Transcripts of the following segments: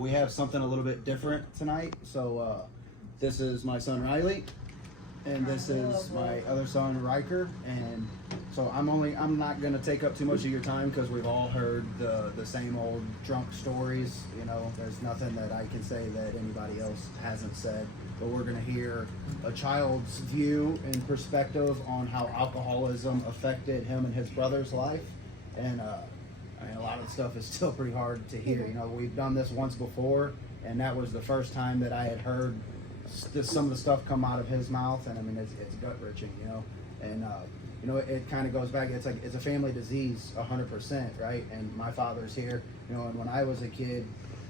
we have something a little bit different tonight. So this is my son Riley, and this is my other son Ryker. And so I'm not gonna take up too much of your time because we've all heard the same old drunk stories. You know, there's nothing that I can say that anybody else hasn't said. But we're gonna hear a child's view and perspective on how alcoholism affected him and his brother's life. And I mean, a lot of the stuff is still pretty hard to hear. You know, we've done this once before, and that was the first time that I had heard some of the stuff come out of his mouth. And I mean, it's gut-wrenching, you know. And you know, it kind of goes back. It's like it's a family disease, 100%, right? And my father's here, you know. And when I was a kid,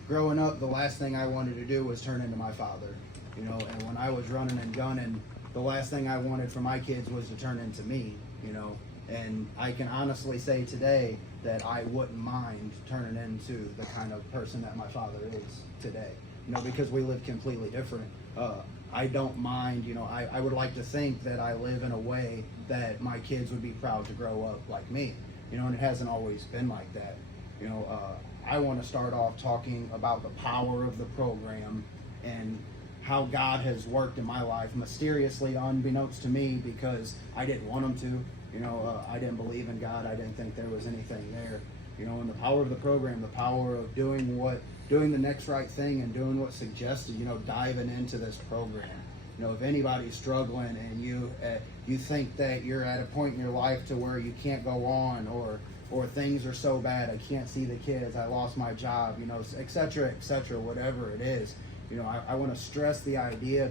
growing up, the last thing I wanted to do was turn into my father, you know. And when I was running and gunning, the last thing I wanted for my kids was to turn into me, you know. And I can honestly say today that I wouldn't mind turning into the kind of person that my father is today, you know, because we live completely different. I don't mind, you know, I would like to think that I live in a way that my kids would be proud to grow up like me, you know, and it hasn't always been like that. You know, I want to start off talking about the power of the program and how God has worked in my life mysteriously, unbeknownst to me, because I didn't want him to. You know, I didn't believe in God. I didn't think there was anything there. You know, and the power of the program, the power of doing the next right thing and doing what's suggested, you know, diving into this program. You know, if anybody's struggling and you think that you're at a point in your life to where you can't go on, or things are so bad, I can't see the kids, I lost my job, you know, et cetera, whatever it is. You know, I want to stress the idea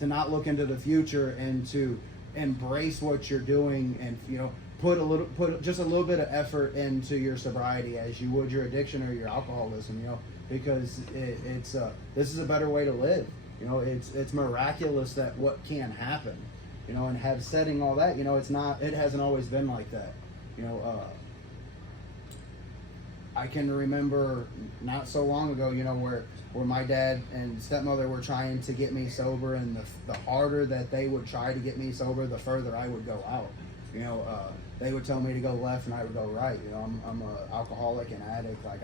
to not look into the future and to embrace what you're doing, and you know, put just a little bit of effort into your sobriety as you would your addiction or your alcoholism, you know, because it's this is a better way to live. You know, it's miraculous that what can happen, you know, and have setting all that, you know, it hasn't always been like that. You know, I can remember not so long ago, you know, where my dad and stepmother were trying to get me sober, and the harder that they would try to get me sober, the further I would go out. You know, they would tell me to go left and I would go right. You know, I'm an alcoholic and addict. Like,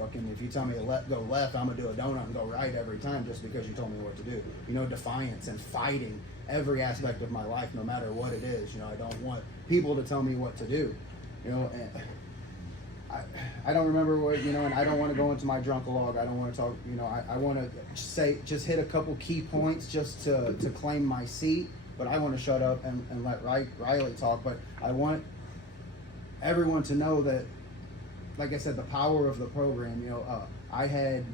if you tell me to go left, I'm gonna do a donut and go right every time just because you told me what to do. You know, defiance and fighting every aspect of my life, no matter what it is. You know, I don't want people to tell me what to do. You know, and I don't remember what, you know, and I don't want to go into my drunk-a-log. I don't want to talk, you know, I want to say, just hit a couple key points just to claim my seat, but I want to shut up and let Riley talk. But I want everyone to know that, like I said, the power of the program. You know, I had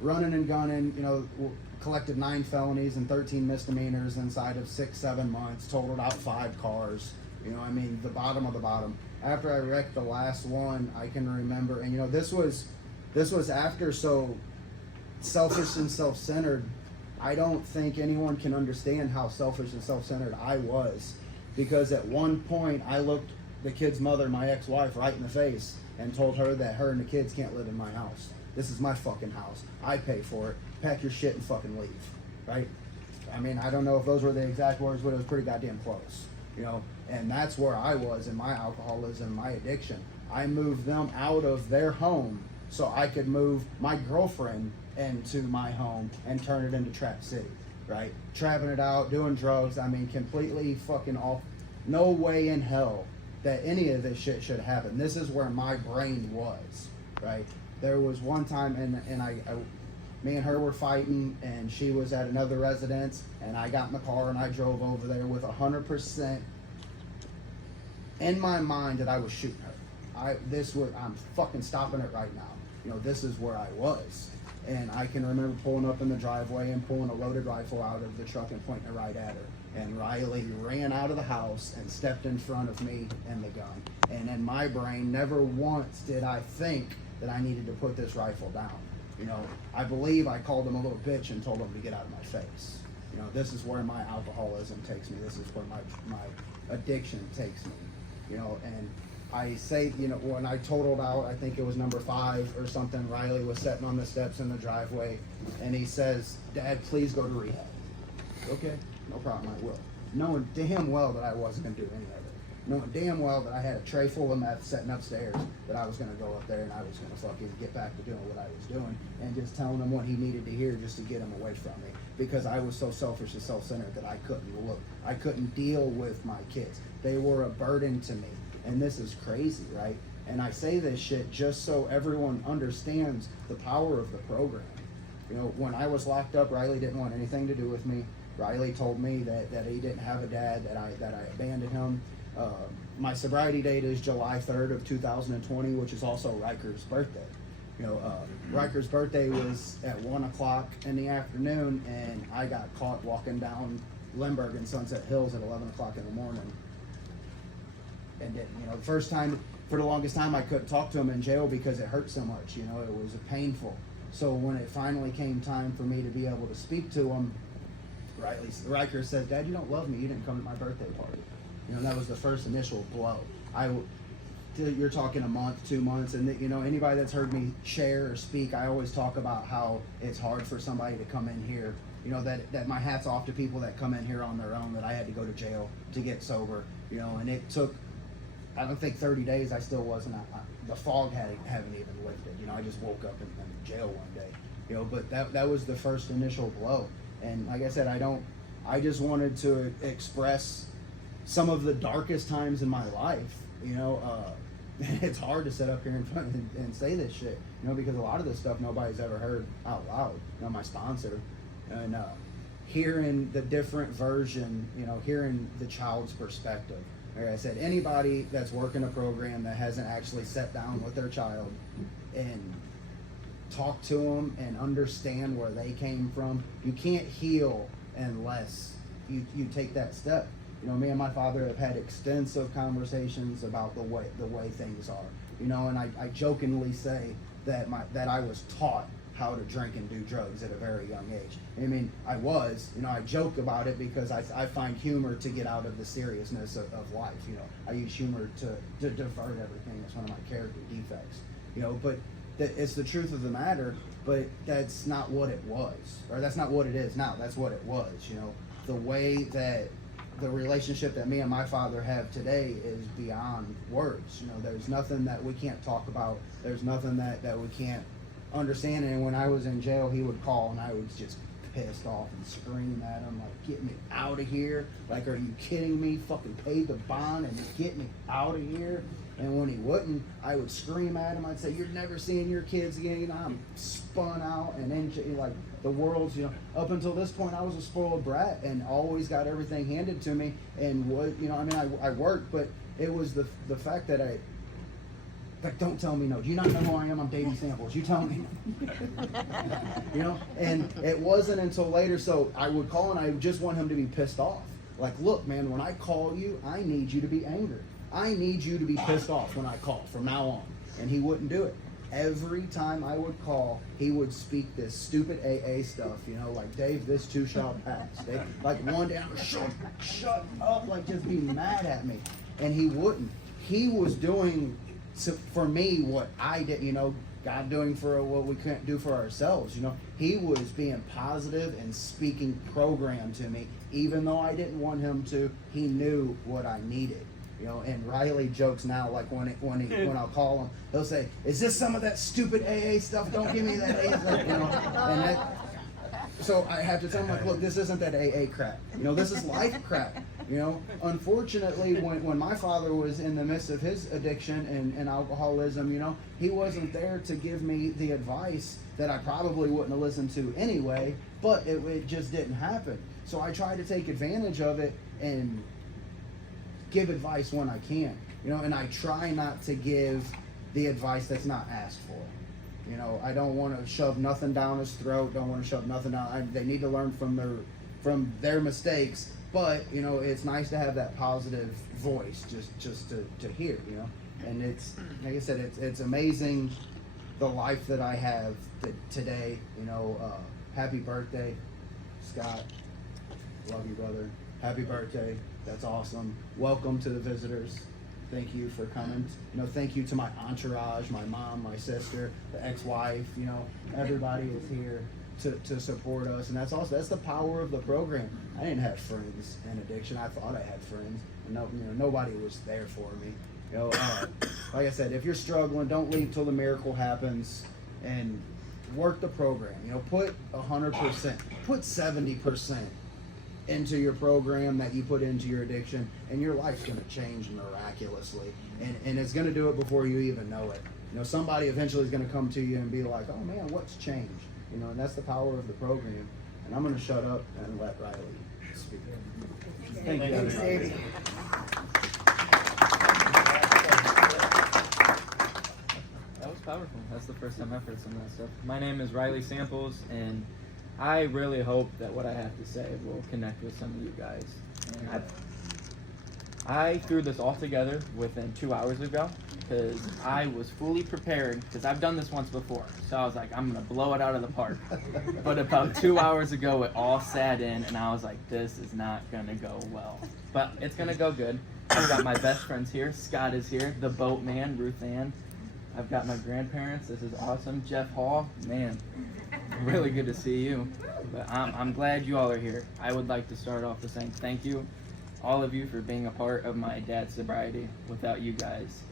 running and gunning, you know, collected 9 felonies and 13 misdemeanors inside of 6-7 months, totaled out 5 cars. You know, I mean, the bottom of the bottom. After I wrecked the last one, I can remember, and you know, this was after, so selfish and self-centered. I don't think anyone can understand how selfish and self-centered I was, because at one point I looked the kid's mother, my ex-wife, right in the face and told her that her and the kids can't live in my house. This is my fucking house. I pay for it. Pack your shit and fucking leave, right? I mean, I don't know if those were the exact words, but it was pretty goddamn close. You know, and that's where I was in my alcoholism, my addiction. I moved them out of their home so I could move my girlfriend into my home and turn it into Trap City, right? Trapping it out, doing drugs. I mean, completely fucking off. No way in hell that any of this shit should happen. This is where my brain was, right? There was one time, and me and her were fighting, and she was at another residence, and I got in the car and I drove over there with 100% in my mind that I was shooting her. I'm fucking stopping it right now. You know, this is where I was. And I can remember pulling up in the driveway and pulling a loaded rifle out of the truck and pointing it right at her. And Riley ran out of the house and stepped in front of me and the gun. And in my brain, never once did I think that I needed to put this rifle down. You know, I believe I called him a little bitch and told him to get out of my face. You know, this is where my alcoholism takes me. This is where my addiction takes me. You know, and I say, you know, when I totaled out, I think it was number 5 or something, Riley was sitting on the steps in the driveway, and he says, "Dad, please go to rehab." Okay, no problem, I will. Knowing damn well that I wasn't going to do any of it. knowing damn well that I had a tray full of meth sitting upstairs, that I was going to go up there and I was going to fucking get back to doing what I was doing, and just telling him what he needed to hear just to get him away from me, because I was so selfish and self-centered that I couldn't deal with my kids. They were a burden to me, and this is crazy, right? And I say this shit just so everyone understands the power of the program. You know, when I was locked up, Riley didn't want anything to do with me. Riley told me that he didn't have a dad, that I abandoned him. My sobriety date is July 3rd of 2020, which is also Ryker's birthday. You know, Ryker's birthday was at 1 o'clock in the afternoon, and I got caught walking down Lindbergh and Sunset Hills at 11 o'clock in the morning. And then, you know, the first time, for the longest time, I couldn't talk to him in jail because it hurt so much. You know, it was painful. So when it finally came time for me to be able to speak to him, Ryker said, "Dad, you don't love me. You didn't come to my birthday party." You know, that was the first initial blow. You're talking a month, 2 months, and you know, anybody that's heard me share or speak, I always talk about how it's hard for somebody to come in here. You know, that my hat's off to people that come in here on their own, that I had to go to jail to get sober. You know, and it took, I don't think 30 days, I still wasn't, the fog haven't even lifted. You know, I just woke up in jail one day. You know, but that was the first initial blow. And like I said, I just wanted to express some of the darkest times in my life. You know, it's hard to sit up here in front and say this shit, you know, because a lot of this stuff nobody's ever heard out loud. You know, my sponsor, and hearing the different version, you know, hearing the child's perspective. Like I said, anybody that's working a program that hasn't actually sat down with their child and talk to them and understand where they came from, you can't heal unless you take that step. You know, me and my father have had extensive conversations about the way things are. You know, and I jokingly say that I was taught how to drink and do drugs at a very young age. I mean, I joke about it because I find humor to get out of the seriousness of life. You know, I use humor to divert everything. That's one of my character defects. You know, but it's the truth of the matter, but that's not what it was, or that's not what it is now. That's what it was. You know, the way that the relationship that me and my father have today is beyond words. You know, there's nothing that we can't talk about. There's nothing that we can't understand. And when I was in jail, he would call and I was just pissed off and scream at him, like, "Get me out of here. Like, are you kidding me? Fucking paid the bond and get me out of here." And when he wouldn't, I would scream at him. I'd say, "You're never seeing your kids again." You know, I'm spun out and then like the world's, you know, up until this point, I was a spoiled brat and always got everything handed to me. And you know, I mean, I worked, but it was the fact that like, don't tell me no. Do you not know who I am? I'm Davey Samples. You tell me. You know, and it wasn't until later. So I would call and I just want him to be pissed off. Like, "Look, man, when I call you, I need you to be angry. I need you to be pissed off when I call from now on." And he wouldn't do it. Every time I would call, he would speak this stupid AA stuff, you know, like, "Dave, this too shall pass." Like one day, I was shut up, like just be mad at me. And he wouldn't. He was doing for me what I did, you know, God doing for what we couldn't do for ourselves. You know, he was being positive and speaking program to me, even though I didn't want him to. He knew what I needed. You know, and Riley jokes now, like when I'll call him, he'll say, "Is this some of that stupid AA stuff? Don't give me that AA stuff," you know. And so I have to tell him, like, "Look, this isn't that AA crap. You know, this is life crap." You know, unfortunately, when my father was in the midst of his addiction and alcoholism, you know, he wasn't there to give me the advice that I probably wouldn't have listened to anyway, but it just didn't happen. So I try to take advantage of it and give advice when I can, you know, and I try not to give the advice that's not asked for. You know, I don't want to shove nothing down his throat, don't want to shove nothing down. They need to learn from their mistakes, but, you know, it's nice to have that positive voice just to hear, you know. And it's, like I said, it's amazing the life that I have today, you know. Happy birthday, Scott. Love you, brother. Happy birthday. That's awesome. Welcome to the visitors. Thank you for coming. You know, thank you to my entourage, my mom, my sister, the ex-wife, you know, everybody is here. to support us, and that's the power of the program. I didn't have friends in addiction. I thought I had friends, and nobody was there for me. Like I said, if you're struggling, don't leave till the miracle happens, and work the program. Put 100%, put 70% into your program that you put into your addiction, and your life's going to change miraculously, and it's going to do it before you even know it. Somebody eventually is going to come to you and be like, oh man, what's changed? And that's the power of the program. And I'm going to shut up and let Riley speak. Thank you. Thanks, Davey. That was powerful. That's the first time I've heard some of that stuff. My name is Riley Samples, and I really hope that what I have to say will connect with some of you guys. And I threw this all together within 2 hours ago because I was fully prepared, because I've done this once before. So I was like, I'm going to blow it out of the park. But about 2 hours ago, it all sat in, and I was like, this is not going to go well. But it's going to go good. I've got my best friends here. Scott is here. The boatman, Ruth Ann. I've got my grandparents. This is awesome. Jeff Hall, man, really good to see you. But I'm glad you all are here. I would like to start off with saying thank you, all of you, for being a part of my dad's sobriety. Without you guys,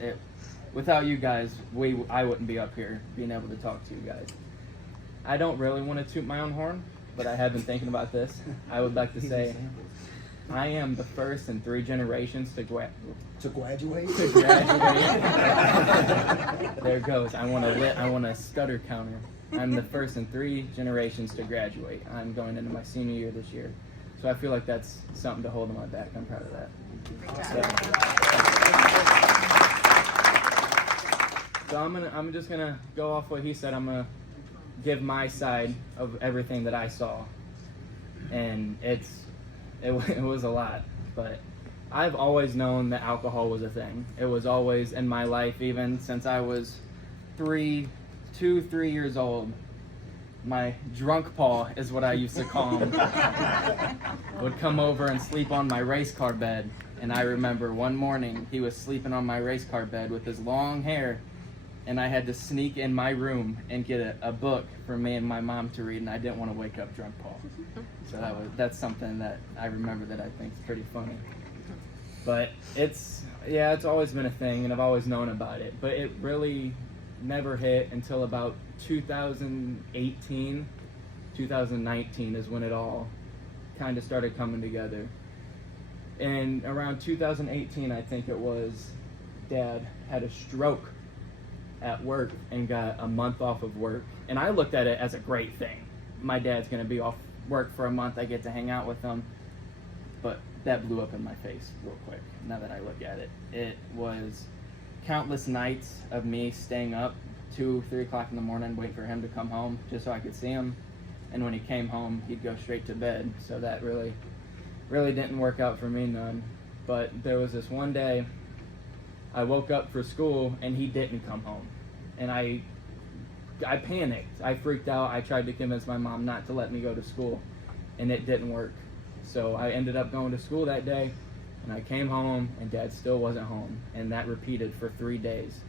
I wouldn't be up here being able to talk to you guys. I don't really want to toot my own horn, but I have been thinking about this. I would like to say I am the first in 3 generations to graduate. There it goes. I want a stutter counter. I'm the first in 3 generations to graduate. I'm going into my senior year this year. So I feel like that's something to hold on my back. I'm proud of that. So I'm just gonna go off what he said. I'm gonna give my side of everything that I saw, and it was a lot. But I've always known that alcohol was a thing. It was always in my life, even since I was 3 years old. My drunk paw is what I used to call him. Would come over and sleep on my race car bed. And I remember one morning he was sleeping on my race car bed with his long hair, and I had to sneak in my room and get a book for me and my mom to read, and I didn't want to wake up drunk Paul. So that's something that I remember that I think is pretty funny. But it's always been a thing, and I've always known about it. But it really never hit until about 2018, 2019 is when it all kind of started coming together. And around 2018, I think it was, Dad had a stroke at work and got a month off of work. And I looked at it as a great thing. My dad's going to be off work for a month. I get to hang out with him. But that blew up in my face real quick now that I look at it. It was countless nights of me staying up 2, 3 o'clock in the morning waiting for him to come home just so I could see him. And when he came home, he'd go straight to bed. So that really didn't work out for me none. But there was this one day I woke up for school and he didn't come home. And I panicked. I freaked out. I tried to convince my mom not to let me go to school, and it didn't work. So I ended up going to school that day, and I came home and Dad still wasn't home, and that repeated for 3 days.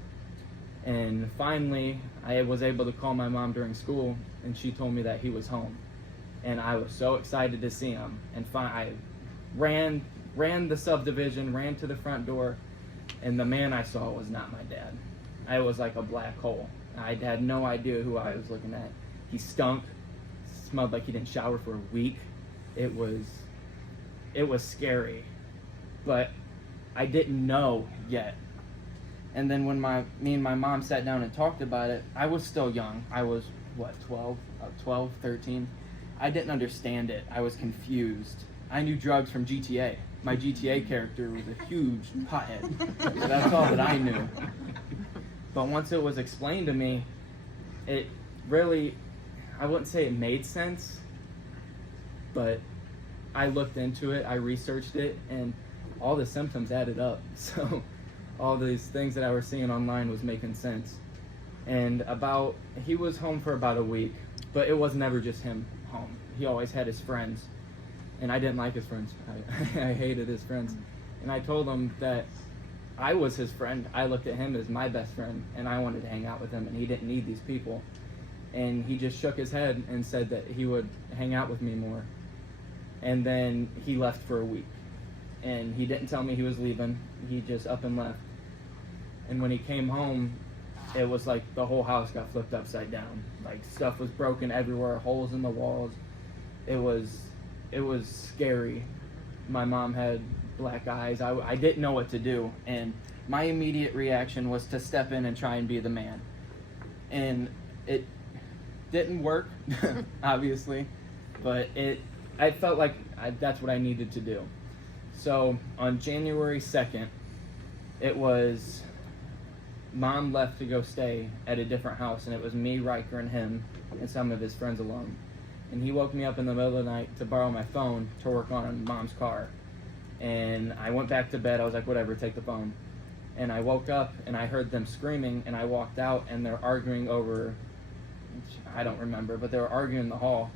And finally, I was able to call my mom during school, and she told me that he was home. And I was so excited to see him. And I ran the subdivision, ran to the front door, and the man I saw was not my dad. I was like a black hole. I had no idea who I was looking at. He stunk, smelled like he didn't shower for a week. It was scary, but I didn't know yet. And then when me and my mom sat down and talked about it, I was still young. I was, 12, 13. I didn't understand it. I was confused. I knew drugs from GTA. My GTA character was a huge pothead. So that's all that I knew. But once it was explained to me, it really, I wouldn't say it made sense, but I looked into it, I researched it, and all the symptoms added up. So all these things that I was seeing online was making sense. And he was home for about a week, but it was never just him home. He always had his friends, and I didn't like his friends. I hated his friends. And I told him that I was his friend. I looked at him as my best friend, and I wanted to hang out with him, and he didn't need these people. and he just shook his head and said that he would hang out with me more. And then he left for a week, and he didn't tell me he was leaving. He just up and left. And when he came home, it was like the whole house got flipped upside down. Like, stuff was broken everywhere, holes in the walls. It was scary. My mom had black eyes. I didn't know what to do, and my immediate reaction was to step in and try and be the man. And it didn't work, obviously, but I felt like that's what I needed to do. So on January 2nd, it was, Mom left to go stay at a different house, and it was me, Ryker, and him, and some of his friends alone. And he woke me up in the middle of the night to borrow my phone to work on Mom's car. And I went back to bed. I was like, whatever, take the phone. And I woke up, and I heard them screaming, and I walked out, and they're arguing over, I don't remember, but they were arguing in the hall.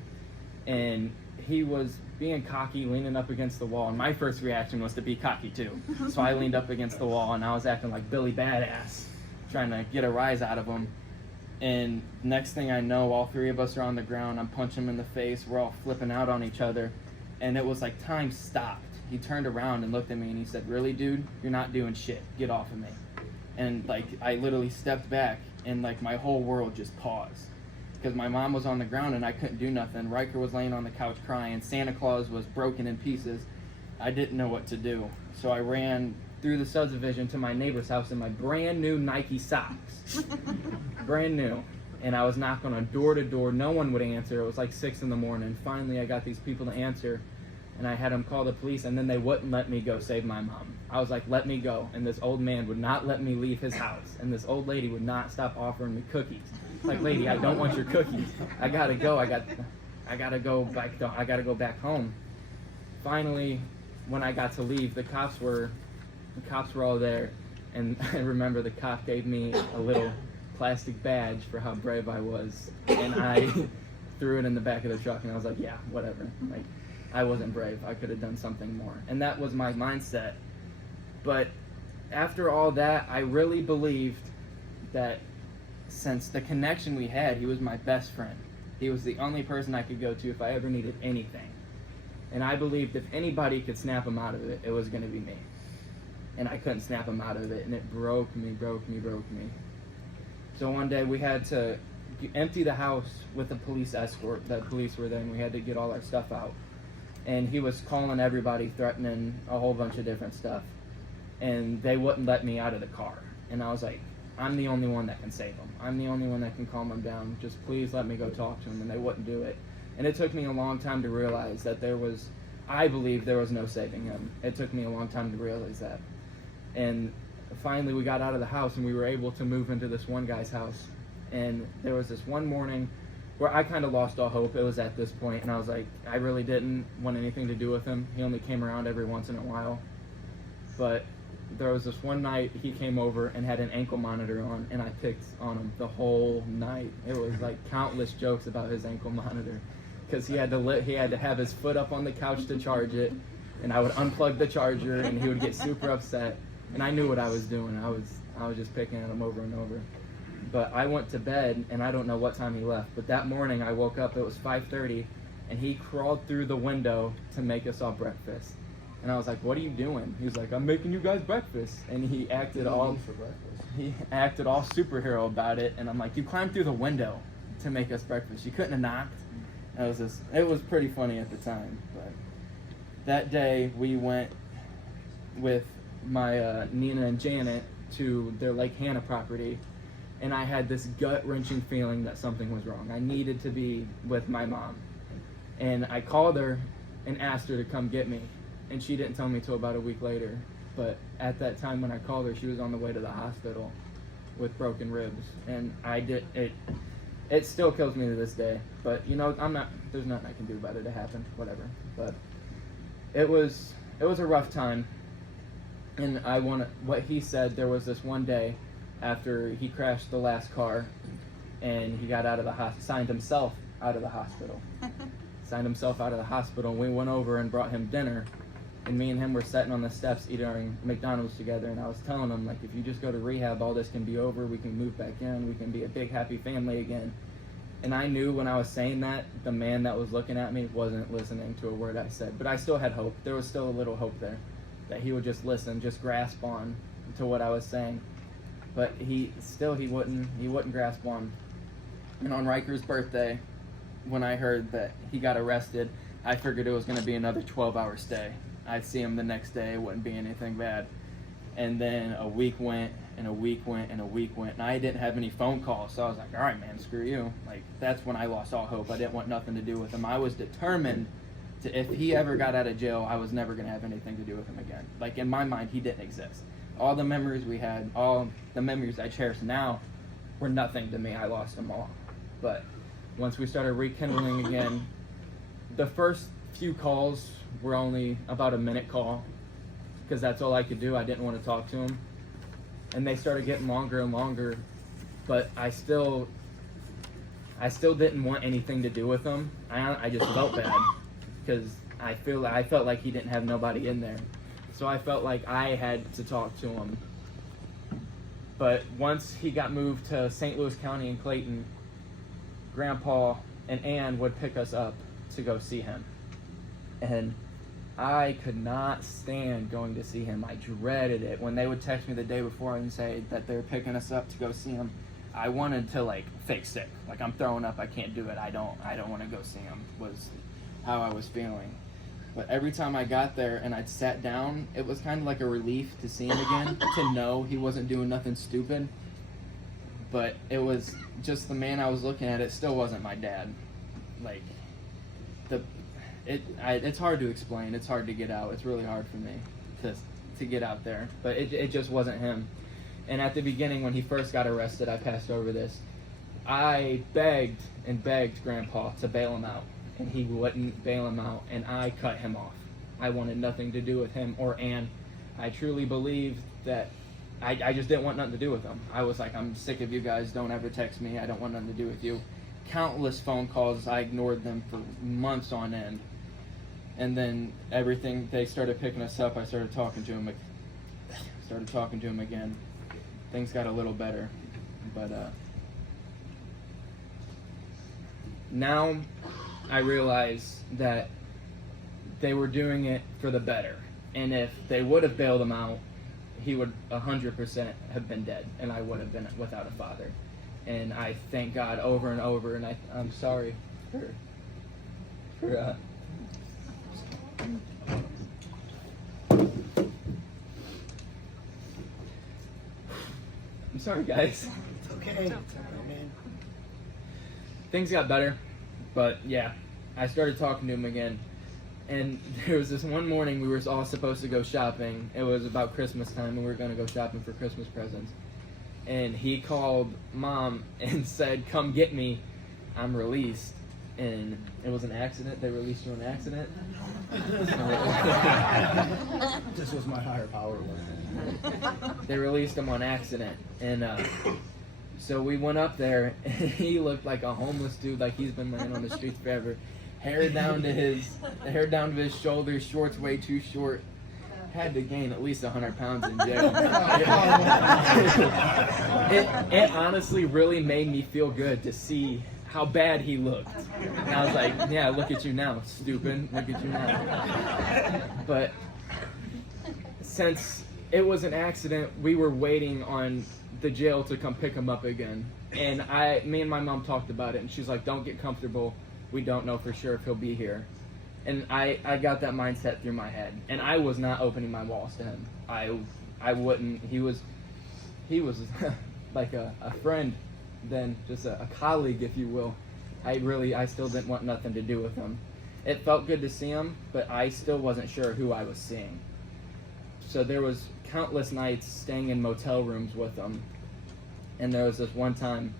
And he was being cocky, leaning up against the wall, and my first reaction was to be cocky too. So I leaned up against the wall, and I was acting like Billy Badass, trying to get a rise out of him. And next thing I know, all three of us are on the ground. I'm punching him in the face. We're all flipping out on each other. And it was like time stopped. He turned around and looked at me, and he said, "Really, dude? You're not doing shit. Get off of me." And like, I literally stepped back, and like my whole world just paused. Because my mom was on the ground and I couldn't do nothing. Ryker was laying on the couch crying. Santa Claus was broken in pieces. I didn't know what to do. So I ran through the subdivision to my neighbor's house in my brand new Nike socks. Brand new. And I was knocking on door to door. No one would answer. It was like 6 in the morning. Finally, I got these people to answer. And I had them call the police, and then they wouldn't let me go save my mom. I was like, let me go. And this old man would not let me leave his house. And this old lady would not stop offering me cookies. Like, lady, I don't want your cookies. I gotta go. I gotta go back home. Finally, when I got to leave, the cops were all there, and I remember the cop gave me a little plastic badge for how brave I was, and I threw it in the back of the truck, and I was like, yeah, whatever. Like, I wasn't brave. I could have done something more, and that was my mindset. But after all that, I really believed that since the connection we had, he was my best friend. He was the only person I could go to if I ever needed anything. And I believed if anybody could snap him out of it, it was going to be me. And I couldn't snap him out of it, and it broke me. So one day we had to empty the house with a police escort. The police were there, and we had to get all our stuff out. And he was calling everybody, threatening a whole bunch of different stuff. And they wouldn't let me out of the car. And I was like, I'm the only one that can save him. I'm the only one that can calm him down. Just please let me go talk to him. And they wouldn't do it. And it took me a long time to realize that I believe there was no saving him. It took me a long time to realize that. And finally we got out of the house, and we were able to move into this one guy's house. And there was this one morning where I kind of lost all hope. It was at this point, and I was like, I really didn't want anything to do with him. He only came around every once in a while. But there was this one night he came over and had an ankle monitor on, and I picked on him the whole night. It was like countless jokes about his ankle monitor, because he had to have his foot up on the couch to charge it, and I would unplug the charger, and he would get super upset. And I knew what I was doing. I was just picking at him over and over. But I went to bed, and I don't know what time he left. But that morning I woke up. It was 5:30, and he crawled through the window to make us all breakfast. And I was like, "What are you doing?" He was like, "I'm making you guys breakfast." And he acted all superhero about it. And I'm like, "You climbed through the window to make us breakfast. You couldn't have knocked." And it was pretty funny at the time. But that day we went with my Nina and Janet to their Lake Hannah property, and I had this gut-wrenching feeling that something was wrong. I needed to be with my mom. And I called her and asked her to come get me. And she didn't tell me till about a week later. But at that time when I called her, she was on the way to the hospital with broken ribs. And it still kills me to this day. But there's nothing I can do about it. It happened, whatever. But it was a rough time. And what he said, there was this one day after he crashed the last car, and he got out of the hospital, signed himself out of the hospital. And we went over and brought him dinner. And me and him were sitting on the steps eating McDonald's together, and I was telling him, like, if you just go to rehab, all this can be over. We can move back in. We can be a big, happy family again. And I knew when I was saying that, the man that was looking at me wasn't listening to a word I said. But I still had hope. There was still a little hope there that he would just listen, just grasp on to what I was saying. But he wouldn't grasp on. And on Ryker's birthday, when I heard that he got arrested, I figured it was going to be another 12-hour stay. I'd see him the next day. It wouldn't be anything bad. And then a week went, and a week went, and a week went, and I didn't have any phone calls. So I was like, all right, man, screw you. Like, that's when I lost all hope. I didn't want nothing to do with him. I was determined to, if he ever got out of jail, I was never going to have anything to do with him again. Like, in my mind, he didn't exist. All the memories we had, all the memories I cherish now were nothing to me. I lost them all. But once we started rekindling again, the first few calls were only about a minute call, because that's all I could do. I didn't want to talk to him. And they started getting longer and longer, but I still didn't want anything to do with him. I just felt bad, because I felt like he didn't have nobody in there. So I felt like I had to talk to him. But once he got moved to St. Louis County in Clayton, Grandpa and Ann would pick us up to go see him. And I could not stand going to see him. I dreaded it. When they would text me the day before and say that they were picking us up to go see him, I wanted to fake sick. Like, I'm throwing up, I can't do it. I don't want to go see him, was how I was feeling. But every time I got there and I'd sat down, it was kind of like a relief to see him again, to know he wasn't doing nothing stupid. But it was just the man I was looking at. It still wasn't my dad. Like, it's hard to explain. It's hard to get out. It's really hard for me to get out there. But it just wasn't him. And at the beginning, when he first got arrested, I passed over this. I begged and begged Grandpa to bail him out, and he wouldn't bail him out, and I cut him off. I wanted nothing to do with him or Ann. I truly believed that I just didn't want nothing to do with them. I was like, I'm sick of you guys. Don't ever text me. I don't want nothing to do with you. Countless phone calls. I ignored them for months on end. And then they started picking us up. I started talking to him again. Things got a little better. But now I realize that they were doing it for the better. And if they would have bailed him out, he would 100% have been dead, and I would have been without a father. And I thank God over and over, and I'm sorry for I'm sorry, guys. It's okay. It's okay, man. Things got better, but yeah, I started talking to him again. And there was this one morning we were all supposed to go shopping. It was about Christmas time, and we were going to go shopping for Christmas presents. And he called Mom and said, "Come get me. I'm released." And it was an accident. They released you on accident. This was my higher power working. They released him on accident. And so we went up there, and he looked like a homeless dude, like he's been laying on the streets forever. Hair down to his shoulders, shorts way too short. Had to gain at least 100 pounds in jail. It honestly really made me feel good to see how bad he looked. And I was like, yeah, look at you now, stupid. Look at you now. But since it was an accident, we were waiting on the jail to come pick him up again. And me and my mom talked about it, and she's like, don't get comfortable. We don't know for sure if he'll be here. And I got that mindset through my head. And I was not opening my walls to him. I wouldn't. He was like a friend then, just a colleague, if you will. I still didn't want nothing to do with him. It felt good to see him, but I still wasn't sure who I was seeing. So there was countless nights staying in motel rooms with him. And there was this one time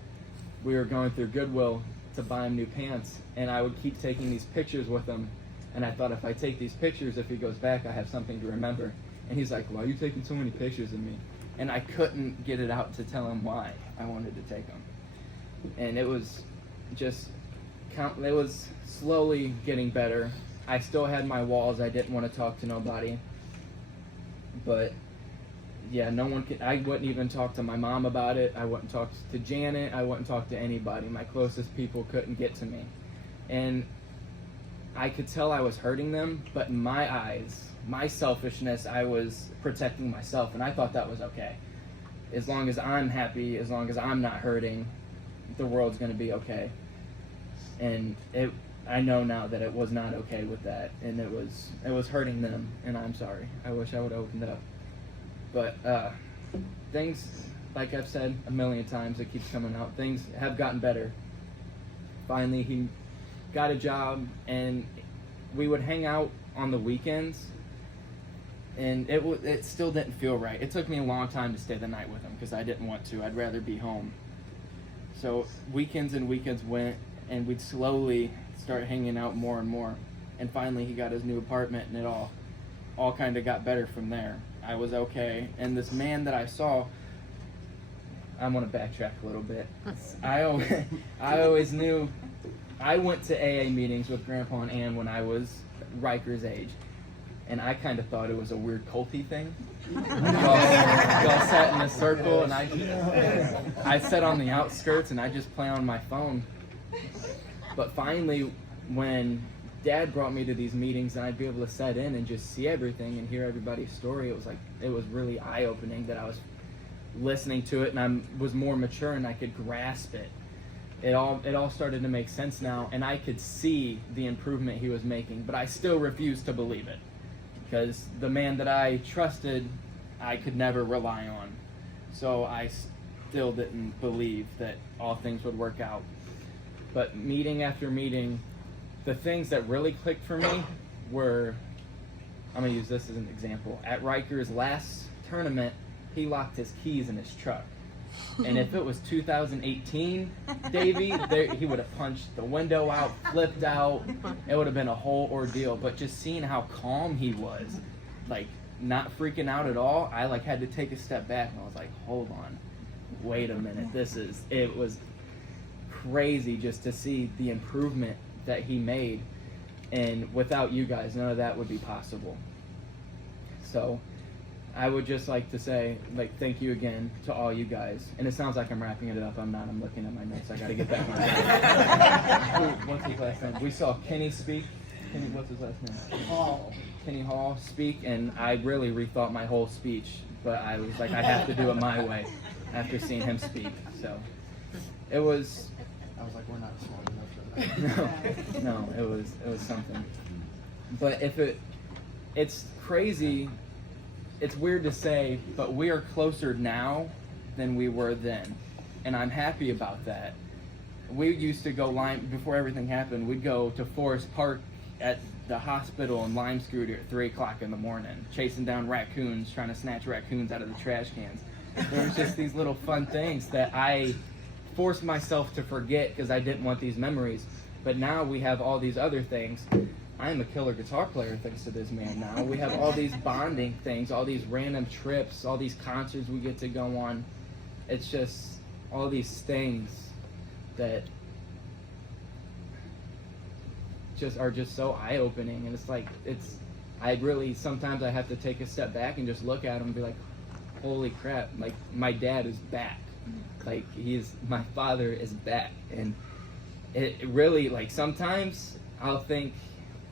we were going through Goodwill to buy him new pants, and I would keep taking these pictures with him, and I thought, if I take these pictures, if he goes back, I have something to remember. And he's like, why are you taking so many pictures of me? And I couldn't get it out to tell him why I wanted to take them. And it was it was slowly getting better. I still had my walls. I didn't want to talk to nobody. But yeah, no one could. I wouldn't even talk to my mom about it. I wouldn't talk to Janet. I wouldn't talk to anybody. My closest people couldn't get to me, and I could tell I was hurting them. But in my eyes, my selfishness, I was protecting myself, and I thought that was okay. As long as I'm happy, as long as I'm not hurting, the world's going to be okay. And I know now that it was not okay with that, and it was hurting them, and I'm sorry. I wish I would have opened up. But things, like I've said a million times, it keeps coming out, things have gotten better. Finally, he got a job, and we would hang out on the weekends, and it still didn't feel right. It took me a long time to stay the night with him because I didn't want to. I'd rather be home. So weekends and weekends went, and we'd slowly start hanging out more and more. And finally, he got his new apartment, and it all kind of got better from there. I was okay. And this man that I saw, I'm going to backtrack a little bit. I always knew. I went to AA meetings with Grandpa and Ann when I was Ryker's age. And I kind of thought it was a weird culty thing. Y'all sat in a circle, and I sat on the outskirts, and I just play on my phone. But finally, when Dad brought me to these meetings, and I'd be able to sit in and just see everything and hear everybody's story, it was really eye-opening that I was listening to it, and I was more mature, and I could grasp it. It all started to make sense now, and I could see the improvement he was making, but I still refused to believe it. Because the man that I trusted, I could never rely on. So I still didn't believe that all things would work out. But meeting after meeting, the things that really clicked for me were, I'm going to use this as an example. At Ryker's last tournament, he locked his keys in his truck. And if it was 2018, Davey, he would have punched the window out, flipped out. It would have been a whole ordeal. But just seeing how calm he was, like not freaking out at all, I had to take a step back, and I was like, hold on, wait a minute. It was crazy just to see the improvement that he made. And without you guys, none of that would be possible. So I would just like to say, thank you again to all you guys. And it sounds like I'm wrapping it up. I'm not. I'm looking at my notes. I got to get back on track. What's his last name? We saw Kenny speak. What's his last name? Hall. Kenny Hall speak, and I really rethought my whole speech. But I was like, I have to do it my way after seeing him speak. So it was. I was like, we're not smart enough for that. No, it was something. But it's crazy. It's weird to say, but we are closer now than we were then. And I'm happy about that. We used to go before everything happened, we'd go to Forest Park at the hospital in Lime Scooter at 3 o'clock in the morning, chasing down raccoons, trying to snatch raccoons out of the trash cans. There was just these little fun things that I forced myself to forget because I didn't want these memories. But now we have all these other things. I am a killer guitar player thanks to this man now. We have all these bonding things, all these random trips, all these concerts we get to go on. It's just all these things that are just so eye-opening. And sometimes I have to take a step back and just look at him and be like, holy crap, my dad is back. My father is back. And it really, sometimes I'll think,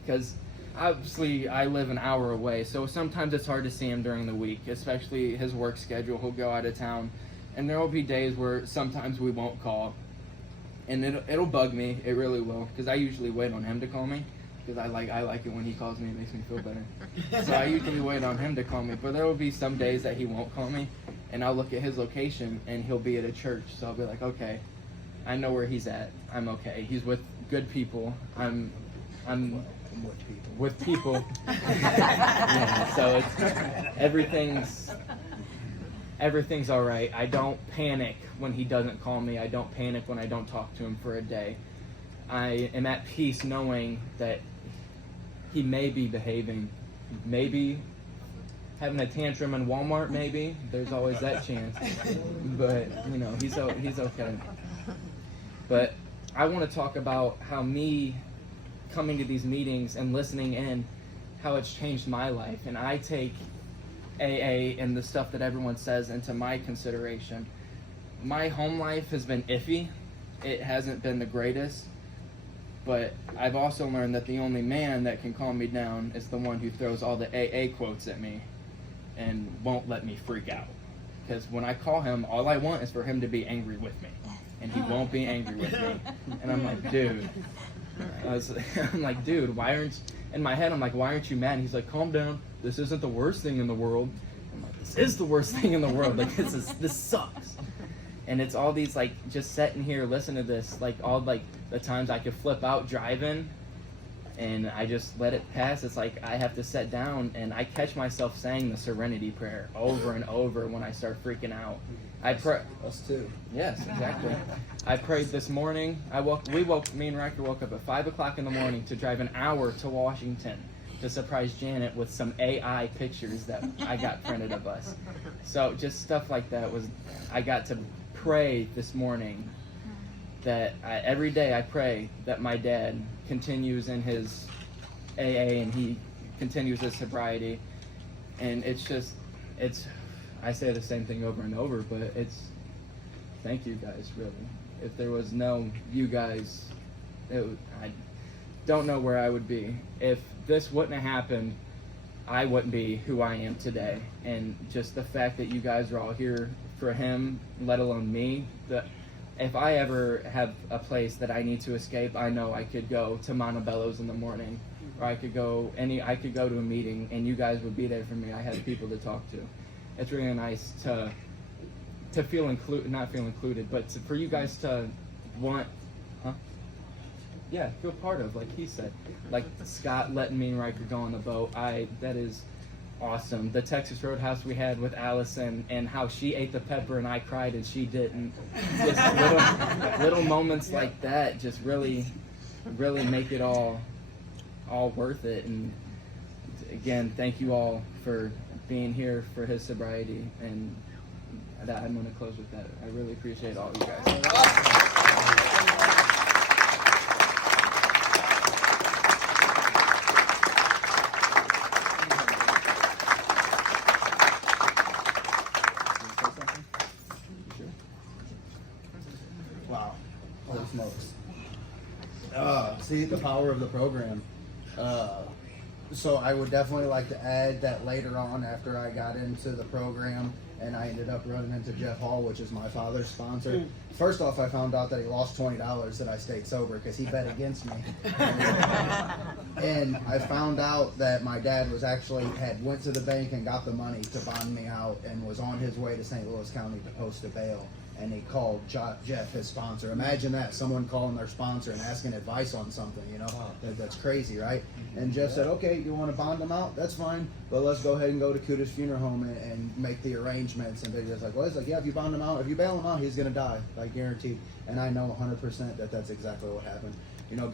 because obviously I live an hour away, so sometimes it's hard to see him during the week, especially his work schedule. He'll go out of town, and there will be days where sometimes we won't call, and it'll bug me. It really will, because I usually wait on him to call me, because I like it when he calls me. It makes me feel better. So I usually wait on him to call me, but there will be some days that he won't call me, and I'll look at his location, and he'll be at a church, so I'll be like, okay, I know where he's at. I'm okay. He's with good people. I'm with people. Yeah, so everything's all right. I don't panic when he doesn't call me. I don't panic when I don't talk to him for a day. I am at peace knowing that he may be behaving, maybe having a tantrum in Walmart. Maybe there's always that chance, but he's okay. But I want to talk about how me coming to these meetings and listening in, how it's changed my life. And I take AA and the stuff that everyone says into my consideration. My home life has been iffy. It hasn't been the greatest. But I've also learned that the only man that can calm me down is the one who throws all the AA quotes at me and won't let me freak out. Because when I call him, all I want is for him to be angry with me. And he won't be angry with me. And I'm like, dude. I'm like, dude, why aren't... In my head, I'm like, why aren't you mad? And he's like, calm down. This isn't the worst thing in the world. I'm like, this is the worst thing in the world. Like, this sucks. And it's all these, like, just sitting here, listen to this, like, all, like, the times I could flip out driving, and I just let it pass. It's like I have to sit down, and I catch myself saying the Serenity Prayer over and over when I start freaking out. I pray. Us too. Yes, exactly. I prayed this morning. Me and Ryker woke up at 5 o'clock in the morning to drive an hour to Washington to surprise Janet with some AI pictures that I got printed of us. So just stuff like that I got to pray this morning that every day I pray that my dad continues in his AA and he continues his sobriety. And I say the same thing over and over, but thank you guys, really. If there was no you guys, I don't know where I would be. If this wouldn't have happened, I wouldn't be who I am today. And just the fact that you guys are all here for him, let alone me, if I ever have a place that I need to escape, I know I could go to Montebello's in the morning, or I could go to a meeting, and you guys would be there for me. I had people to talk to. It's really nice to feel not feel included, but for you guys to want, feel part of, like he said. Like Scott letting me and Ryker go on the boat, that is awesome. The Texas Roadhouse we had with Allison, and how she ate the pepper and I cried and she didn't. Just little moments like that just really make it all worth it. And again, thank you all for being here for his sobriety, and I'm going to close with that. I really appreciate all you guys. Wow. Holy smokes. See the power of the program. So I would definitely like to add that later on, after I got into the program and I ended up running into Jeff Hall, which is my father's sponsor. First off, I found out that he lost $20 that I stayed sober because he bet against me. And I found out that my dad went to the bank and got the money to bond me out and was on his way to St. Louis County to post a bail. And he called Jeff, his sponsor. Imagine that, someone calling their sponsor and asking advice on something, That's crazy, right? And Jeff said, okay, you want to bond him out? That's fine, but let's go ahead and go to Kuda's funeral home and make the arrangements. And Davey was like, well, he's like, yeah, if you bond him out, if you bail him out, he's going to die, like guaranteed. And I know 100% that that's exactly what happened.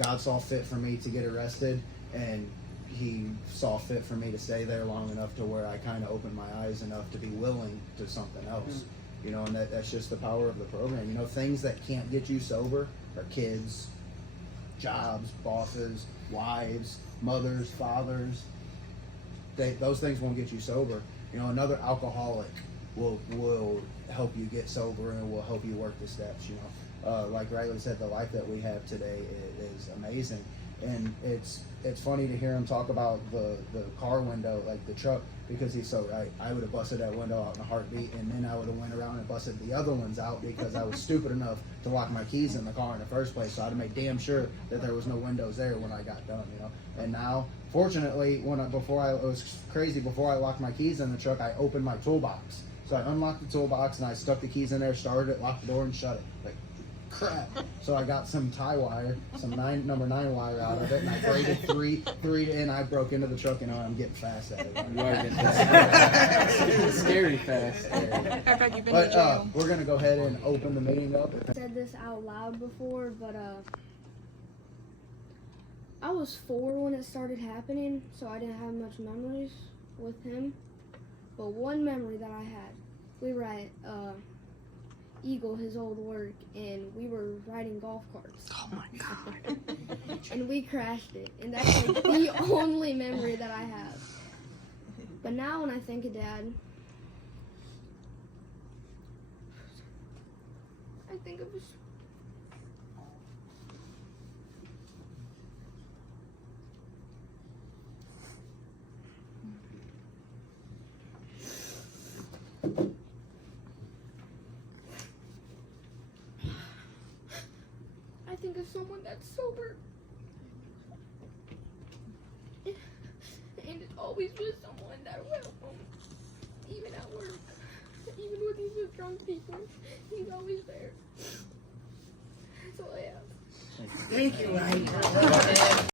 God saw fit for me to get arrested, and he saw fit for me to stay there long enough to where I kind of opened my eyes enough to be willing to something else. And that's just the power of the program. Things that can't get you sober are kids, jobs, bosses, wives, mothers, fathers. Those things won't get you sober. Another alcoholic will help you get sober and will help you work the steps. Like Riley said, the life that we have today is amazing. And it's funny to hear him talk about the car window, like the truck, because he's so right. I would have busted that window out in a heartbeat, and then I would have went around and busted the other ones out because I was stupid enough to lock my keys in the car in the first place. So I'd have made damn sure that there was no windows there when I got done, And now, fortunately, before I locked my keys in the truck, I opened my toolbox. So I unlocked the toolbox and I stuck the keys in there, started it, locked the door, and shut it. Like, crap. So I got some tie wire, some number 9 wire out of it, and I braided three, and I broke into the truck, and I'm getting fast at it. You are getting fast. Scary fast. I bet you've been But to jail. we're gonna go ahead and open the meeting up. I said this out loud before, but I was 4 when it started happening, so I didn't have much memories with him. But one memory that I had, we were at Eagle, his old work, and we were riding golf carts. Oh my god. And we crashed it, and that's like the only memory that I have. But now when I think of Dad, I think of his. I think of someone that's sober. And it's always with someone that will help him. Even at work. Even when he's with drunk people. He's always there. That's all I have. Thank you, Ryker.